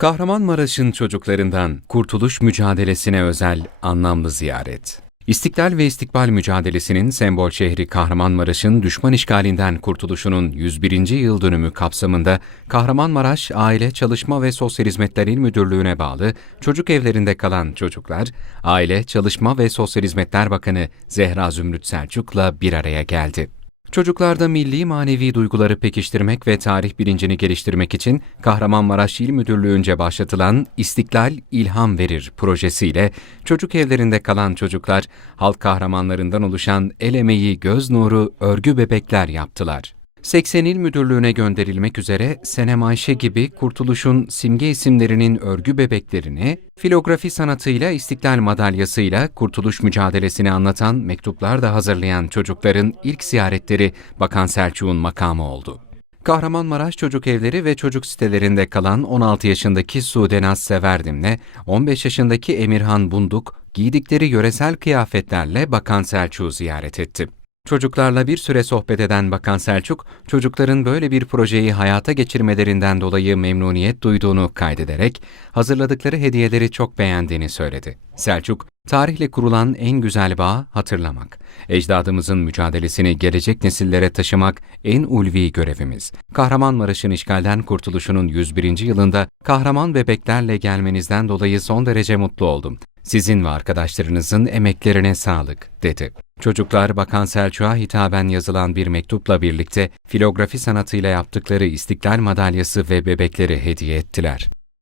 Kahramanmaraş'ın çocuklarından kurtuluş mücadelesine özel anlamlı ziyaret. İstiklal ve İstikbal mücadelesinin sembol şehri Kahramanmaraş'ın düşman işgalinden kurtuluşunun 101. yıl dönümü kapsamında Kahramanmaraş Aile Çalışma ve Sosyal Hizmetler İl Müdürlüğü'ne bağlı çocuk evlerinde kalan çocuklar, Aile Çalışma ve Sosyal Hizmetler Bakanı Zehra Zümrüt Selçuk'la bir araya geldi. Çocuklarda milli manevi duyguları pekiştirmek ve tarih bilincini geliştirmek için Kahramanmaraş İl Müdürlüğü'nce başlatılan İstiklal İlham Verir projesiyle çocuk evlerinde kalan çocuklar halk kahramanlarından oluşan el emeği, göz nuru, örgü bebekler yaptılar. 80 İl Müdürlüğü'ne gönderilmek üzere Senem Ayşe gibi Kurtuluş'un simge isimlerinin örgü bebeklerini, filografi sanatıyla İstiklal madalyasıyla Kurtuluş mücadelesini anlatan mektuplar da hazırlayan çocukların ilk ziyaretleri Bakan Selçuk'un makamı oldu. Kahramanmaraş Çocuk Evleri ve Çocuk Sitelerinde kalan 16 yaşındaki Sudenaz Severdim'le 15 yaşındaki Emirhan Bunduk giydikleri yöresel kıyafetlerle Bakan Selçuk'u ziyaret etti. Çocuklarla bir süre sohbet eden Bakan Selçuk, çocukların böyle bir projeyi hayata geçirmelerinden dolayı memnuniyet duyduğunu kaydederek hazırladıkları hediyeleri çok beğendiğini söyledi. Selçuk, tarihle kurulan en güzel bağ hatırlamak. Ecdadımızın mücadelesini gelecek nesillere taşımak en ulvi görevimiz. Kahramanmaraş'ın işgalden kurtuluşunun 101. yılında kahraman bebeklerle gelmenizden dolayı son derece mutlu oldum. Sizin ve arkadaşlarınızın emeklerine sağlık, dedi. Çocuklar Bakan Selçuk'a hitaben yazılan bir mektupla birlikte filografi sanatıyla yaptıkları İstiklal Madalyası ve bebekleri hediye ettiler.